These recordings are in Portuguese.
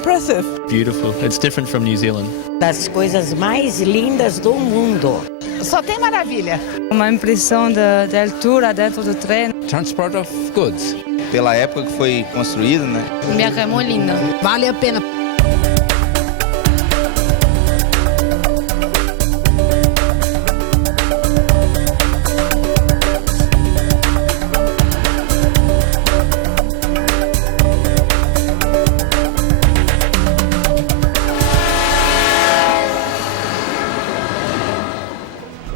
impressive. Beautiful. It's different from New Zealand. Das coisas mais lindas do mundo. Só tem maravilha. Uma impressão de altura dentro do trem. Transport of goods. Pela época que foi construído, né? Viagem é muito linda. Vale a pena.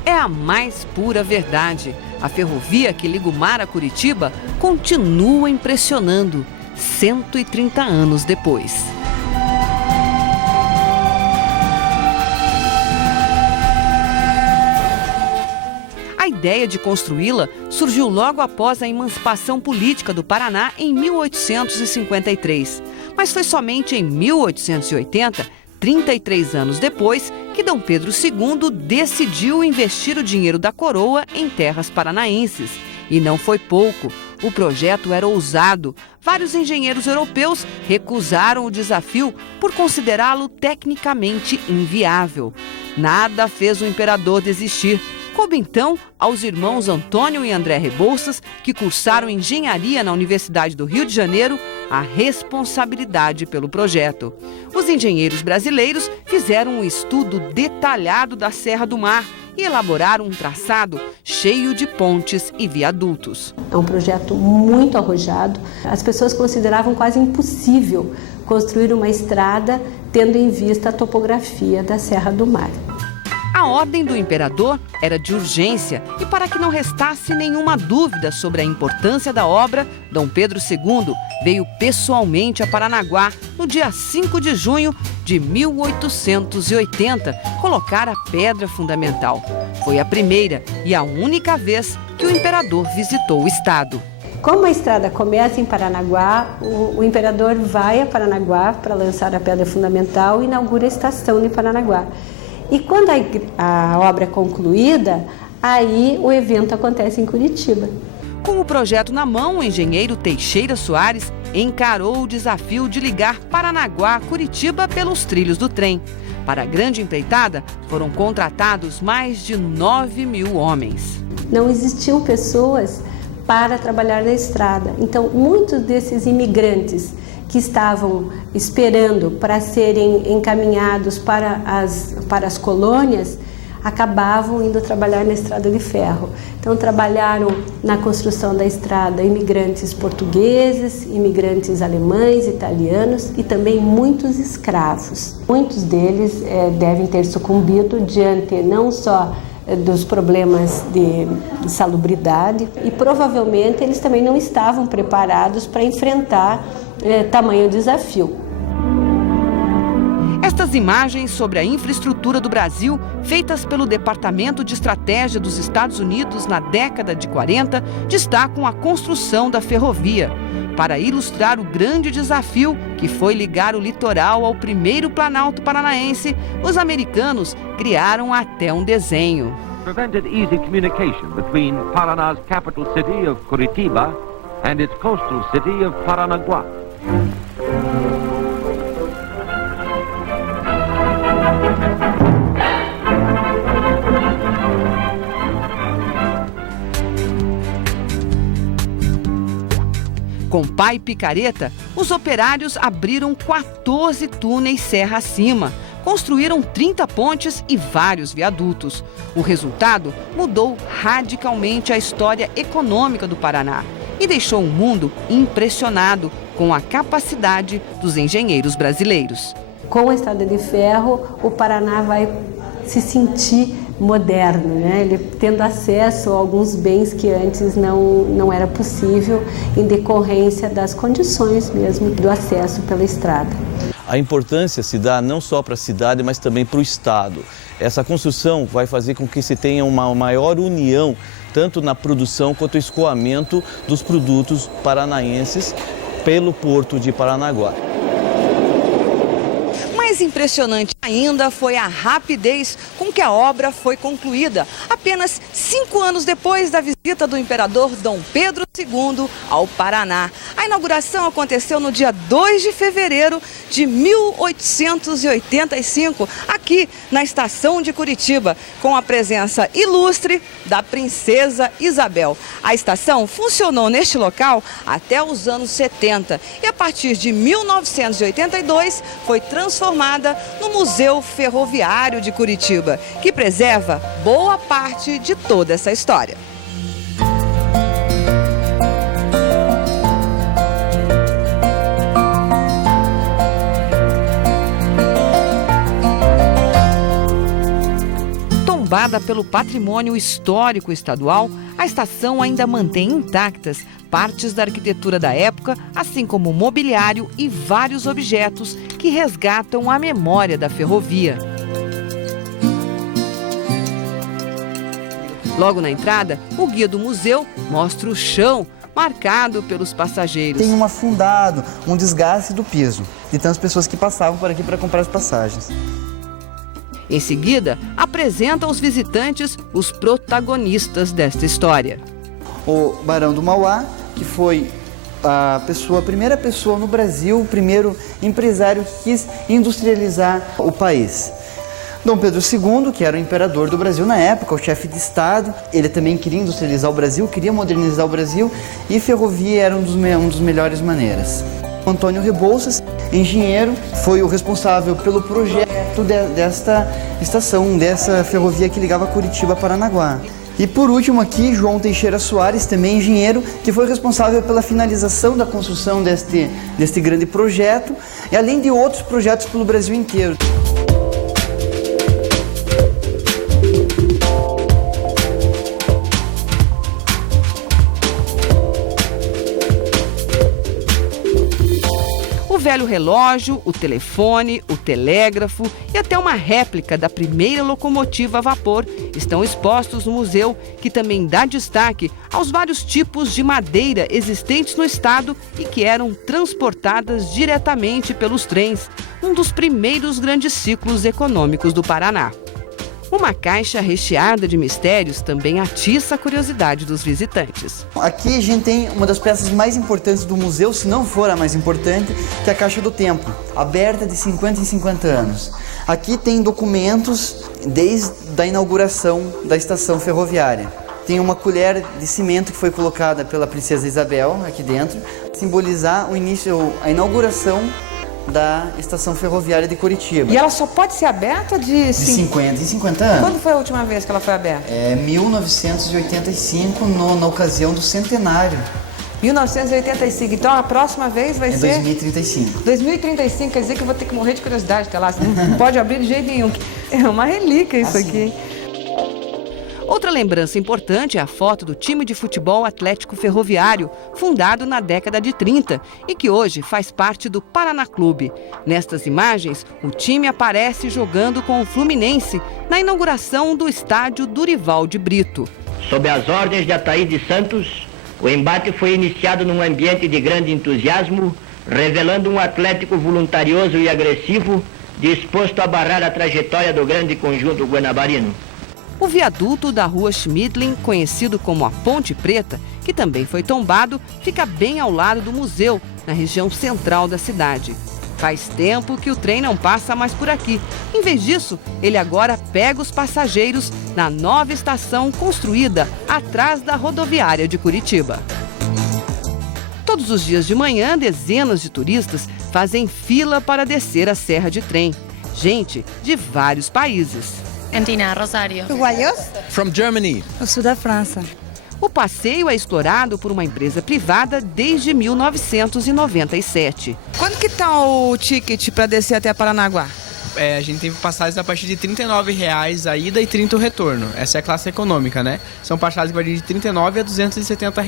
É a mais pura verdade. A ferrovia que liga o mar a Curitiba continua impressionando 130 anos depois. A ideia de construí-la surgiu logo após a emancipação política do Paraná em 1853. Mas foi somente em 1880, 33 anos depois, que Dom Pedro II decidiu investir o dinheiro da coroa em terras paranaenses. E não foi pouco. O projeto era ousado. Vários engenheiros europeus recusaram o desafio por considerá-lo tecnicamente inviável. Nada fez o imperador desistir. Coube então aos irmãos Antônio e André Rebouças, que cursaram engenharia na Universidade do Rio de Janeiro, a responsabilidade pelo projeto. Os engenheiros brasileiros fizeram um estudo detalhado da Serra do Mar e elaboraram um traçado cheio de pontes e viadutos. É um projeto muito arrojado. As pessoas consideravam quase impossível construir uma estrada tendo em vista a topografia da Serra do Mar. A ordem do imperador era de urgência e, para que não restasse nenhuma dúvida sobre a importância da obra, Dom Pedro II veio pessoalmente a Paranaguá no dia 5 de junho de 1880 colocar a pedra fundamental. Foi a primeira e a única vez que o imperador visitou o estado. Como a estrada começa em Paranaguá, o imperador vai a Paranaguá para lançar a pedra fundamental e inaugura a estação de Paranaguá. E quando a obra é concluída, aí o evento acontece em Curitiba. Com o projeto na mão, o engenheiro Teixeira Soares encarou o desafio de ligar Paranaguá a Curitiba pelos trilhos do trem. Para a grande empreitada, foram contratados mais de 9.000 homens. Não existiam pessoas para trabalhar na estrada. Então, muitos desses imigrantes que estavam esperando para serem encaminhados para as colônias, acabavam indo trabalhar na estrada de ferro. Então trabalharam na construção da estrada imigrantes portugueses, imigrantes alemães, italianos e também muitos escravos. Muitos deles devem ter sucumbido diante não só dos problemas de insalubridade e provavelmente eles também não estavam preparados para enfrentar tamanho desafio. Estas imagens sobre a infraestrutura do Brasil, feitas pelo Departamento de Estratégia dos Estados Unidos na década de 40, destacam a construção da ferrovia. Para ilustrar o grande desafio que foi ligar o litoral ao primeiro Planalto Paranaense, os americanos criaram até um desenho. Prevented easy communication between Paraná's capital city of Curitiba and its coastal city of Paranaguá. Com pá e picareta, os operários abriram 14 túneis serra acima, construíram 30 pontes e vários viadutos. O resultado mudou radicalmente a história econômica do Paraná e deixou o mundo impressionado com a capacidade dos engenheiros brasileiros. Com a estrada de ferro, o Paraná vai se sentir moderno, né? Ele tendo acesso a alguns bens que antes não era possível em decorrência das condições mesmo do acesso pela estrada. A importância se dá não só para a cidade, mas também para o estado. Essa construção vai fazer com que se tenha uma maior união, tanto na produção quanto no escoamento dos produtos paranaenses pelo porto de Paranaguá. Mais impressionante Ainda foi a rapidez com que a obra foi concluída, apenas 5 anos depois da visita do imperador Dom Pedro II ao Paraná. A inauguração aconteceu no dia 2 de fevereiro de 1885, aqui na estação de Curitiba, com a presença ilustre da princesa Isabel. A estação funcionou neste local até os anos 70 e a partir de 1982 foi transformada no Museu Ferroviário de Curitiba, que preserva boa parte de toda essa história. Tombada pelo patrimônio histórico estadual, a estação ainda mantém intactas partes da arquitetura da época, assim como mobiliário e vários objetos que resgatam a memória da ferrovia. Logo na entrada, o guia do museu mostra o chão marcado pelos passageiros. Tem um afundado, um desgaste do piso, de tantas pessoas que passavam por aqui para comprar as passagens. Em seguida, apresenta aos visitantes os protagonistas desta história. O Barão do Mauá, que foi a primeira pessoa no Brasil, o primeiro empresário que quis industrializar o país. Dom Pedro II, que era o imperador do Brasil na época, o chefe de Estado, ele também queria industrializar o Brasil, queria modernizar o Brasil, e ferrovia era um dos melhores maneiras. Antônio Rebouças, engenheiro, foi o responsável pelo projeto desta estação, dessa ferrovia que ligava Curitiba a Paranaguá. E por último aqui, João Teixeira Soares, também engenheiro, que foi responsável pela finalização da construção deste grande projeto, e além de outros projetos pelo Brasil inteiro. O velho relógio, o telefone, o telégrafo e até uma réplica da primeira locomotiva a vapor estão expostos no museu, que também dá destaque aos vários tipos de madeira existentes no estado e que eram transportadas diretamente pelos trens, um dos primeiros grandes ciclos econômicos do Paraná. Uma caixa recheada de mistérios também atiça a curiosidade dos visitantes. Aqui a gente tem uma das peças mais importantes do museu, se não for a mais importante, que é a Caixa do Tempo, aberta de 50 em 50 anos. Aqui tem documentos desde a inauguração da estação ferroviária. Tem uma colher de cimento que foi colocada pela princesa Isabel aqui dentro, simbolizar a inauguração da estação ferroviária de Curitiba. E ela só pode ser aberta de 50 em 50 anos. Quando foi a última vez que ela foi aberta? 1985, na ocasião do centenário. 1985. Então a próxima vez vai ser... 2035. 2035, quer dizer que eu vou ter que morrer de curiosidade até lá. Não pode abrir de jeito nenhum. É uma relíquia isso aqui. Outra lembrança importante é a foto do time de futebol Atlético Ferroviário, fundado na década de 30 e que hoje faz parte do Paraná Clube. Nestas imagens, o time aparece jogando com o Fluminense na inauguração do estádio Durival de Brito. Sob as ordens de Ataíde Santos, o embate foi iniciado num ambiente de grande entusiasmo, revelando um Atlético voluntarioso e agressivo, disposto a barrar a trajetória do grande conjunto guanabarino. O viaduto da Rua Schmidlin, conhecido como a Ponte Preta, que também foi tombado, fica bem ao lado do museu, na região central da cidade. Faz tempo que o trem não passa mais por aqui. Em vez disso, ele agora pega os passageiros na nova estação construída atrás da rodoviária de Curitiba. Todos os dias de manhã, dezenas de turistas fazem fila para descer a serra de trem. Gente de vários países. Argentina, Rosario. Uruguaios? From Germany. Eu sou da França. O passeio é explorado por uma empresa privada desde 1997. Quanto que tá o ticket para descer até Paranaguá? A gente tem passagens a partir de R$ 39,00 a ida e 30 o retorno. Essa é a classe econômica, né? São passagens que variam de R$ 39 a R$ 270.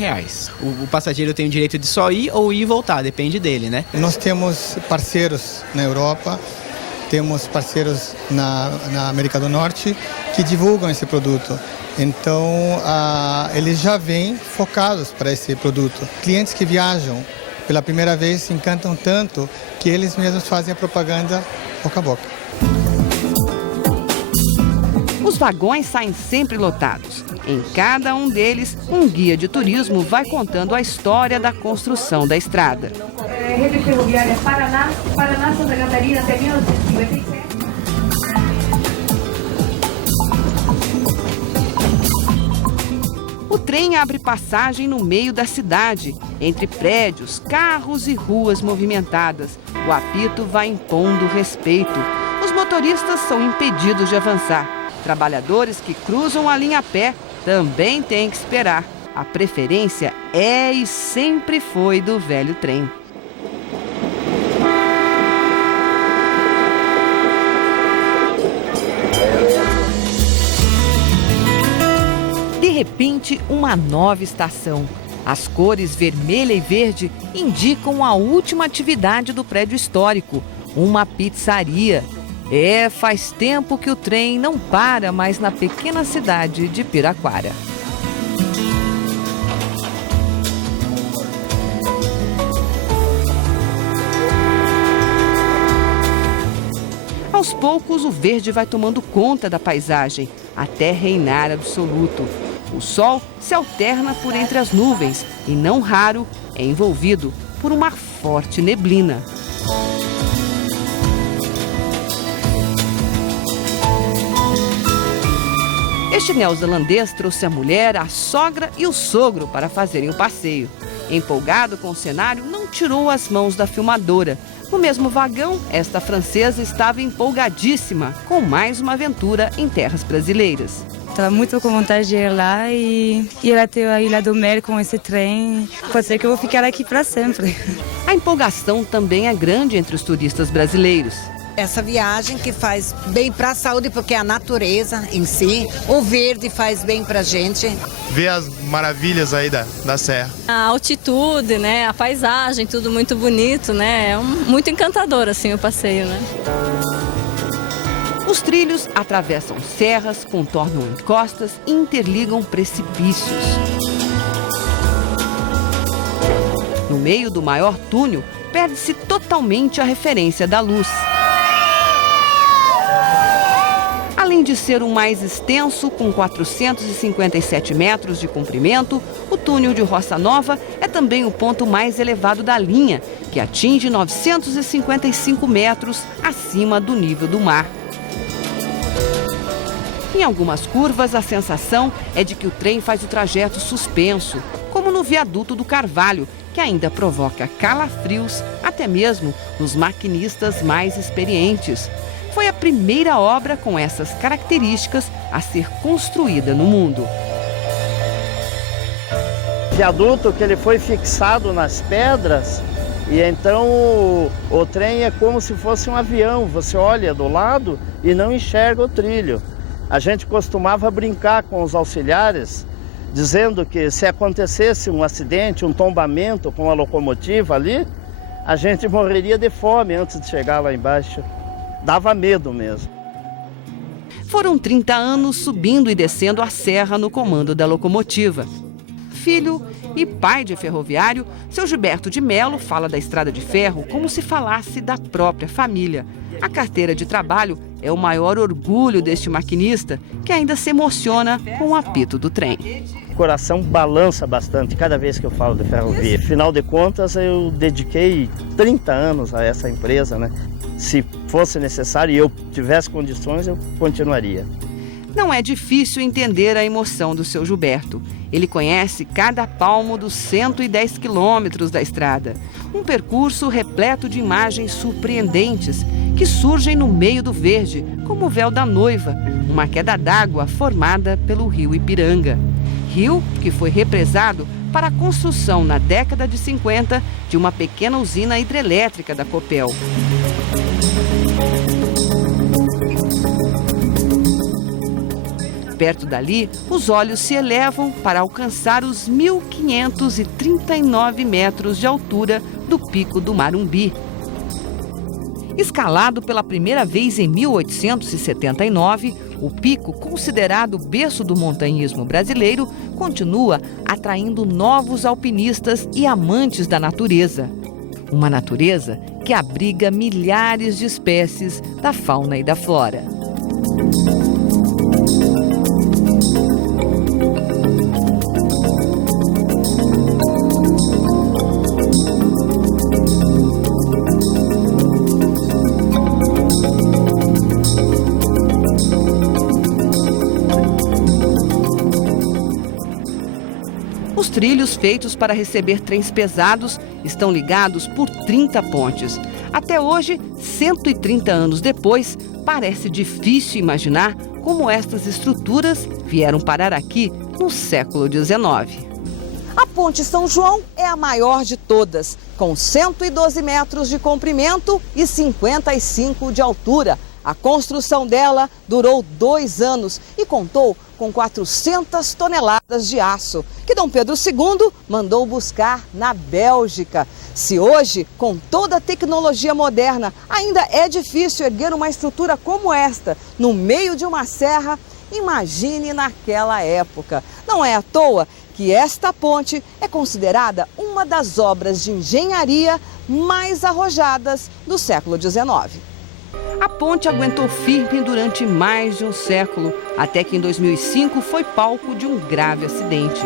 O passageiro tem o direito de só ir ou ir e voltar, depende dele, né? Nós temos parceiros na Europa, temos parceiros na América do Norte que divulgam esse produto. Então, eles já vêm focados para esse produto. Clientes que viajam pela primeira vez se encantam tanto que eles mesmos fazem a propaganda boca a boca. Os vagões saem sempre lotados. Em cada um deles, um guia de turismo vai contando a história da construção da estrada. Rede Ferroviária Paraná, Santa Catarina, até 1957. O trem abre passagem no meio da cidade, entre prédios, carros e ruas movimentadas. O apito vai impondo respeito. Os motoristas são impedidos de avançar. Trabalhadores que cruzam a linha a pé também têm que esperar. A preferência é e sempre foi do velho trem. De repente, uma nova estação. As cores vermelha e verde indicam a última atividade do prédio histórico, uma pizzaria. Faz tempo que o trem não para mais na pequena cidade de Piraquara. Aos poucos, o verde vai tomando conta da paisagem, até reinar absoluto. O sol se alterna por entre as nuvens e, não raro, é envolvido por uma forte neblina. Este neozelandês trouxe a mulher, a sogra e o sogro para fazerem o passeio. Empolgado com o cenário, não tirou as mãos da filmadora. No mesmo vagão, esta francesa estava empolgadíssima com mais uma aventura em terras brasileiras. Estava muito com vontade de ir lá e ir até a Ilha do Mel com esse trem. Pode ser que eu vou ficar aqui para sempre. A empolgação também é grande entre os turistas brasileiros. Essa viagem que faz bem para a saúde, porque a natureza em si, o verde faz bem para a gente. Ver as maravilhas aí da serra. A altitude, né, a paisagem, tudo muito bonito, né, é muito encantador assim o passeio, né. Os trilhos atravessam serras, contornam encostas e interligam precipícios. No meio do maior túnel, perde-se totalmente a referência da luz. Além de ser o mais extenso, com 457 metros de comprimento, o túnel de Roça Nova é também o ponto mais elevado da linha, que atinge 955 metros acima do nível do mar. Em algumas curvas, a sensação é de que o trem faz o trajeto suspenso, como no viaduto do Carvalho, que ainda provoca calafrios até mesmo nos maquinistas mais experientes. Foi a primeira obra com essas características a ser construída no mundo. Viaduto que ele foi fixado nas pedras e então o trem é como se fosse um avião. Você olha do lado e não enxerga o trilho. A gente costumava brincar com os auxiliares, dizendo que se acontecesse um acidente, um tombamento com a locomotiva ali, a gente morreria de fome antes de chegar lá embaixo. Dava medo mesmo. Foram 30 anos subindo e descendo a serra no comando da locomotiva. Filho e pai de ferroviário, seu Gilberto de Melo fala da estrada de ferro como se falasse da própria família. A carteira de trabalho é o maior orgulho deste maquinista, que ainda se emociona com o apito do trem. O coração balança bastante cada vez que eu falo de ferrovia. Afinal de contas, eu dediquei 30 anos a essa empresa, né? Se fosse necessário e eu tivesse condições, eu continuaria. Não é difícil entender a emoção do seu Gilberto. Ele conhece cada palmo dos 110 quilômetros da estrada. Um percurso repleto de imagens surpreendentes que surgem no meio do verde, como o véu da noiva, uma queda d'água formada pelo rio Ipiranga. Rio que foi represado para a construção na década de 50 de uma pequena usina hidrelétrica da Copel. Perto dali, os olhos se elevam para alcançar os 1.539 metros de altura do Pico do Marumbi. Escalado pela primeira vez em 1879, o pico, considerado o berço do montanhismo brasileiro, continua atraindo novos alpinistas e amantes da natureza. Uma natureza que abriga milhares de espécies da fauna e da flora. Os trilhos feitos para receber trens pesados estão ligados por 30 pontes. Até hoje, 130 anos depois, parece difícil imaginar como estas estruturas vieram parar aqui no século XIX. A Ponte São João é a maior de todas, com 112 metros de comprimento e 55 de altura. A construção dela durou 2 anos e contou com 400 toneladas de aço, que Dom Pedro II mandou buscar na Bélgica. Se hoje, com toda a tecnologia moderna, ainda é difícil erguer uma estrutura como esta, no meio de uma serra, imagine naquela época. Não é à toa que esta ponte é considerada uma das obras de engenharia mais arrojadas do século XIX. A ponte aguentou firme durante mais de um século, até que em 2005 foi palco de um grave acidente.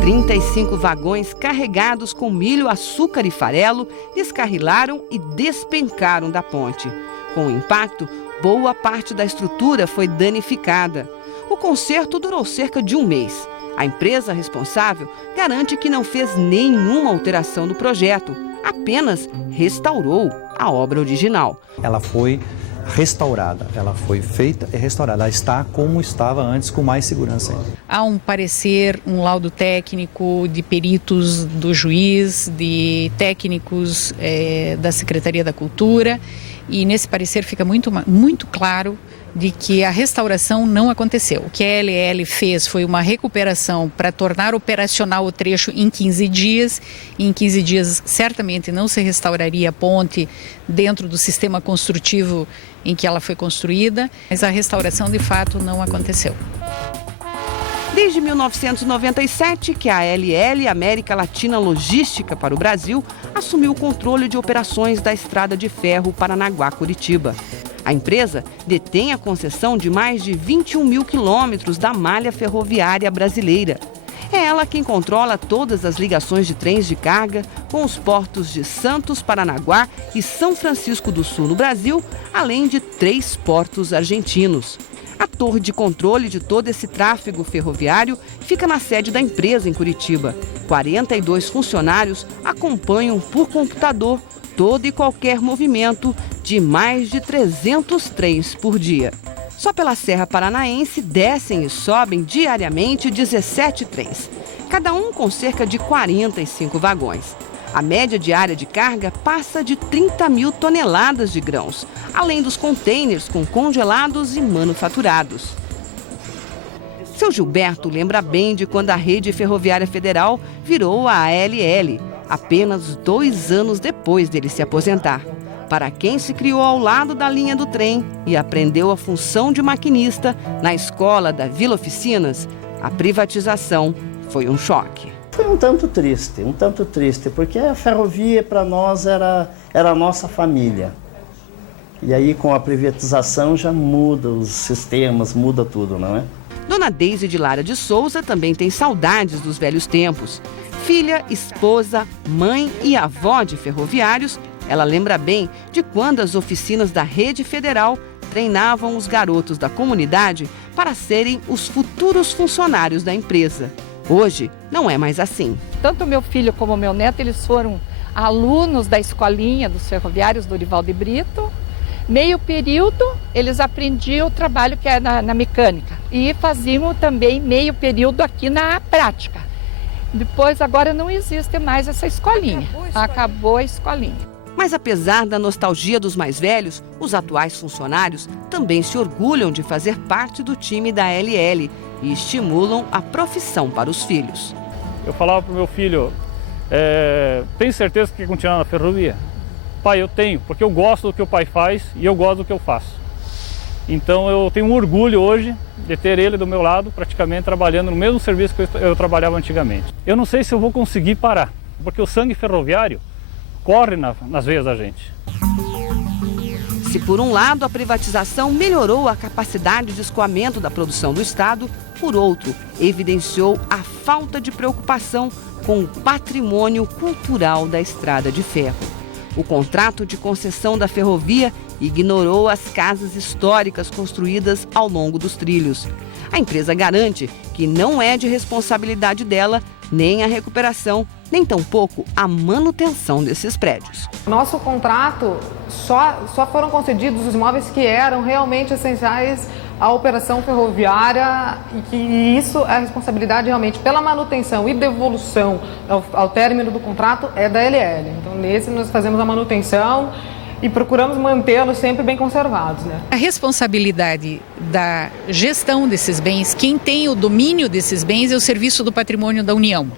35 vagões carregados com milho, açúcar e farelo descarrilaram e despencaram da ponte. Com o impacto, boa parte da estrutura foi danificada. O conserto durou cerca de 1 mês. A empresa responsável garante que não fez nenhuma alteração do projeto, apenas restaurou a obra original. Ela foi restaurada, ela foi feita e restaurada, ela está como estava antes, com mais segurança ainda. Há um parecer, um laudo técnico de peritos do juiz, de técnicos da Secretaria da Cultura, e nesse parecer fica muito claro de que a restauração não aconteceu. O que a ALL fez foi uma recuperação para tornar operacional o trecho em 15 dias. E em 15 dias, certamente, não se restauraria a ponte dentro do sistema construtivo em que ela foi construída, mas a restauração, de fato, não aconteceu. Desde 1997, que a ALL, América Latina Logística para o Brasil, assumiu o controle de operações da Estrada de Ferro Paranaguá-Curitiba. A empresa detém a concessão de mais de 21 mil quilômetros da malha ferroviária brasileira. É ela quem controla todas as ligações de trens de carga com os portos de Santos, Paranaguá e São Francisco do Sul, no Brasil, além de 3 portos argentinos. A torre de controle de todo esse tráfego ferroviário fica na sede da empresa em Curitiba. 42 funcionários acompanham por computador todo e qualquer movimento de mais de 300 trens por dia. Só pela Serra Paranaense descem e sobem diariamente 17 trens, cada um com cerca de 45 vagões. A média diária de carga passa de 30 mil toneladas de grãos, além dos contêineres com congelados e manufaturados. Seu Gilberto lembra bem de quando a Rede Ferroviária Federal virou a ALL, apenas 2 anos depois dele se aposentar. Para quem se criou ao lado da linha do trem e aprendeu a função de maquinista na escola da Vila Oficinas, a privatização foi um choque. Foi um tanto triste, porque a ferrovia para nós era a nossa família. E aí com a privatização já muda os sistemas, muda tudo, não é? Dona Deise de Lara de Souza também tem saudades dos velhos tempos. Filha, esposa, mãe e avó de ferroviários, ela lembra bem de quando as oficinas da Rede Federal treinavam os garotos da comunidade para serem os futuros funcionários da empresa. Hoje, não é mais assim. Tanto meu filho como meu neto, eles foram alunos da escolinha dos ferroviários Dorival de Brito. Meio período, eles aprendiam o trabalho que é na mecânica e faziam também meio período aqui na prática. Depois, agora não existe mais essa escolinha. Acabou a escolinha. Mas apesar da nostalgia dos mais velhos, os atuais funcionários também se orgulham de fazer parte do time da ALL e estimulam a profissão para os filhos. Eu falava para o meu filho, tem certeza que quer continuar na ferrovia? Pai, eu tenho, porque eu gosto do que o pai faz e eu gosto do que eu faço. Então eu tenho um orgulho hoje de ter ele do meu lado, praticamente trabalhando no mesmo serviço que eu trabalhava antigamente. Eu não sei se eu vou conseguir parar, porque o sangue ferroviário corre nas veias da gente. Se por um lado a privatização melhorou a capacidade de escoamento da produção do Estado, por outro, evidenciou a falta de preocupação com o patrimônio cultural da Estrada de Ferro. O contrato de concessão da ferrovia ignorou as casas históricas construídas ao longo dos trilhos. A empresa garante que não é de responsabilidade dela nem a recuperação, nem tampouco a manutenção desses prédios. Nosso contrato só foram concedidos os imóveis que eram realmente essenciais à operação ferroviária e que isso é a responsabilidade realmente pela manutenção e devolução ao término do contrato é da LL. Então nesse nós fazemos a manutenção e procuramos mantê-los sempre bem conservados, né? A responsabilidade da gestão desses bens, quem tem o domínio desses bens é o Serviço do Patrimônio da União.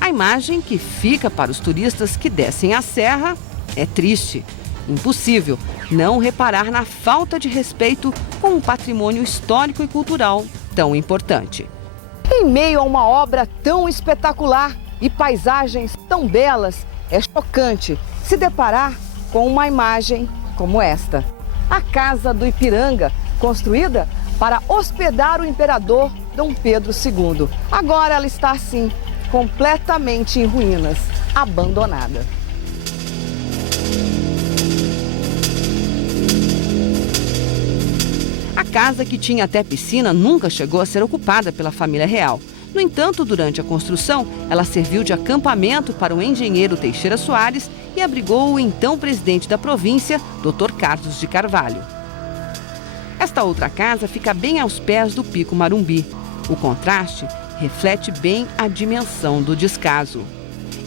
A imagem que fica para os turistas que descem a serra é triste. Impossível não reparar na falta de respeito com um patrimônio histórico e cultural tão importante. Em meio a uma obra tão espetacular e paisagens tão belas, é chocante se deparar com uma imagem como esta. A Casa do Ipiranga, construída para hospedar o imperador Dom Pedro II. Agora ela está assim, completamente em ruínas, abandonada. A casa, que tinha até piscina, nunca chegou a ser ocupada pela família real. No entanto, durante a construção, ela serviu de acampamento para o engenheiro Teixeira Soares e abrigou o então presidente da província, Dr. Carlos de Carvalho. Esta outra casa fica bem aos pés do Pico Marumbi. O contraste reflete bem a dimensão do descaso.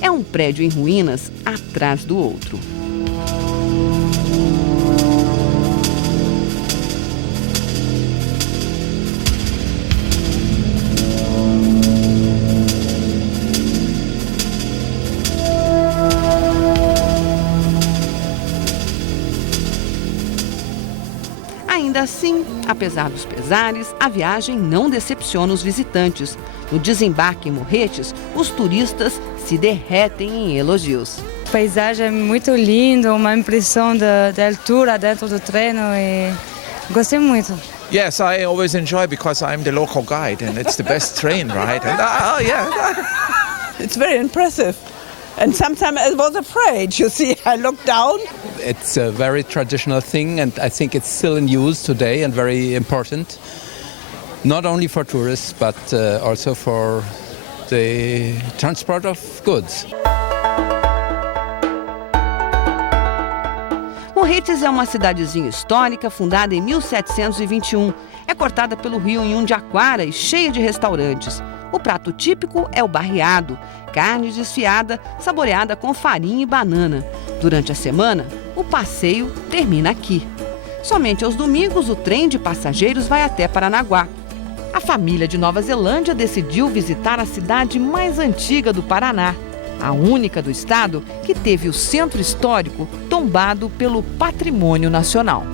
É um prédio em ruínas atrás do outro. Ainda assim, apesar dos pesares, a viagem não decepciona os visitantes. No desembarque em Morretes, os turistas se derretem em elogios. A paisagem é muito linda, uma impressão da altura dentro do trem e gostei muito. Yes, I always enjoy because I'm the local guide and it's the best train, right? And, It's very impressive. And sometimes I was afraid, you see, I looked down. It's a very traditional thing and I think it's still in use today and very important. Not only for tourists, but also for the transport of goods. Morretes é uma cidadezinha histórica fundada em 1721. É cortada pelo rio Inhundiaquara e cheia de restaurantes. O prato típico é o barreado, carne desfiada, saboreada com farinha e banana. Durante a semana, o passeio termina aqui. Somente aos domingos, o trem de passageiros vai até Paranaguá. A família de Nova Zelândia decidiu visitar a cidade mais antiga do Paraná, a única do estado que teve o centro histórico tombado pelo Patrimônio Nacional.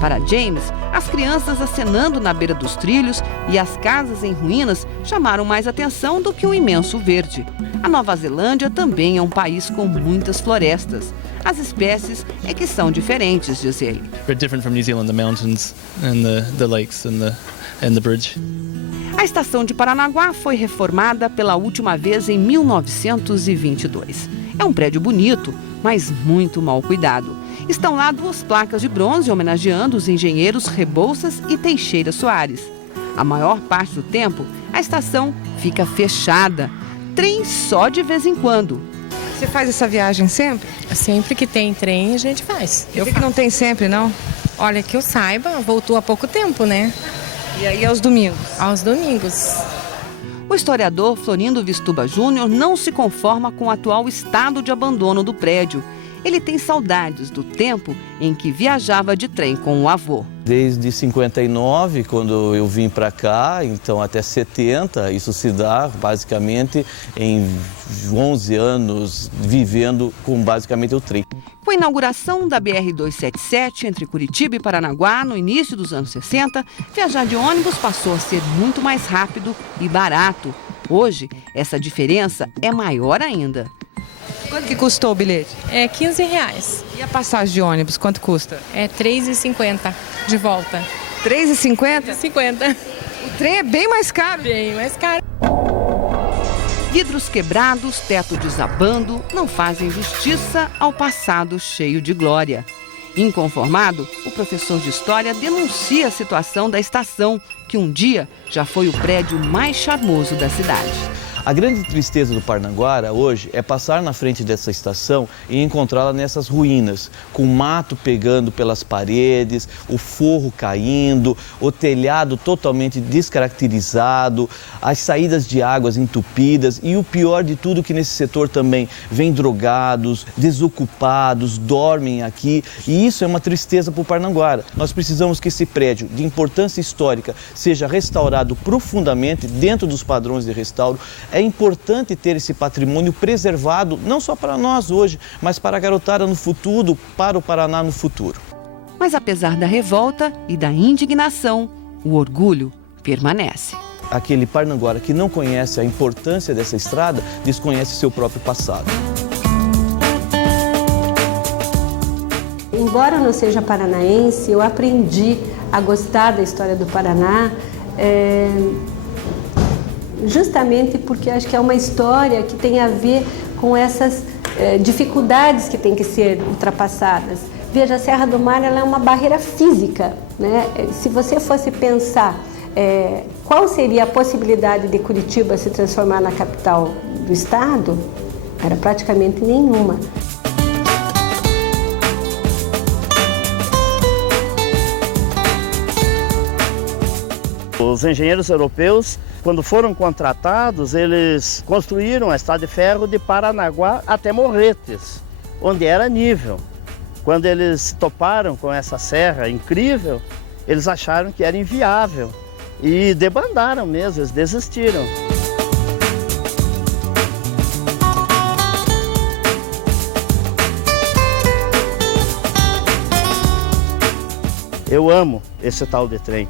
Para James, as crianças acenando na beira dos trilhos e as casas em ruínas chamaram mais atenção do que o imenso verde. A Nova Zelândia também é um país com muitas florestas. As espécies é que são diferentes, diz ele. Very different from New Zealand, the mountains and the lakes and the bridge. A estação de Paranaguá foi reformada pela última vez em 1922. É um prédio bonito, mas muito mal cuidado. Estão lá 2 placas de bronze homenageando os engenheiros Rebouças e Teixeira Soares. A maior parte do tempo, a estação fica fechada. Trem só de vez em quando. Você faz essa viagem sempre? Sempre que tem trem, a gente faz. Eu que não tem sempre, não? Olha, que eu saiba, voltou há pouco tempo, né? E aí aos domingos? Aos domingos. O historiador Florindo Vistuba Júnior não se conforma com o atual estado de abandono do prédio. Ele tem saudades do tempo em que viajava de trem com o avô. Desde 59, quando eu vim para cá, então até 70, isso se dá basicamente em 11 anos vivendo com basicamente o trem. Com a inauguração da BR-277 entre Curitiba e Paranaguá, no início dos anos 60, viajar de ônibus passou a ser muito mais rápido e barato. Hoje, essa diferença é maior ainda. Quanto que custou o bilhete? É R$15. E a passagem de ônibus, quanto custa? É R$3,50 de volta. R$3,50? R$3,50. O trem é bem mais caro. Bem mais caro. Vidros quebrados, teto desabando, não fazem justiça ao passado cheio de glória. Inconformado, o professor de História denuncia a situação da estação, que um dia já foi o prédio mais charmoso da cidade. A grande tristeza do Parnaguara hoje é passar na frente dessa estação e encontrá-la nessas ruínas, com mato pegando pelas paredes, o forro caindo, o telhado totalmente descaracterizado, as saídas de águas entupidas e o pior de tudo que nesse setor também vem drogados, desocupados, dormem aqui e isso é uma tristeza para o Parnaguara. Nós precisamos que esse prédio de importância histórica seja restaurado profundamente dentro dos padrões de restauro. É importante ter esse patrimônio preservado, não só para nós hoje, mas para a garotada no futuro, para o Paraná no futuro. Mas apesar da revolta e da indignação, o orgulho permanece. Aquele Parnaguara que não conhece a importância dessa estrada, desconhece seu próprio passado. Embora eu não seja paranaense, eu aprendi a gostar da história do Paraná, justamente porque acho que é uma história que tem a ver com essas dificuldades que têm que ser ultrapassadas. Veja, a Serra do Mar ela é uma barreira física, né? Se você fosse pensar qual seria a possibilidade de Curitiba se transformar na capital do estado, era praticamente nenhuma. Os engenheiros europeus, quando foram contratados, eles construíram a estrada de ferro de Paranaguá até Morretes, onde era nível. Quando eles toparam com essa serra incrível, eles acharam que era inviável e debandaram mesmo, eles desistiram. Eu amo esse tal de trem.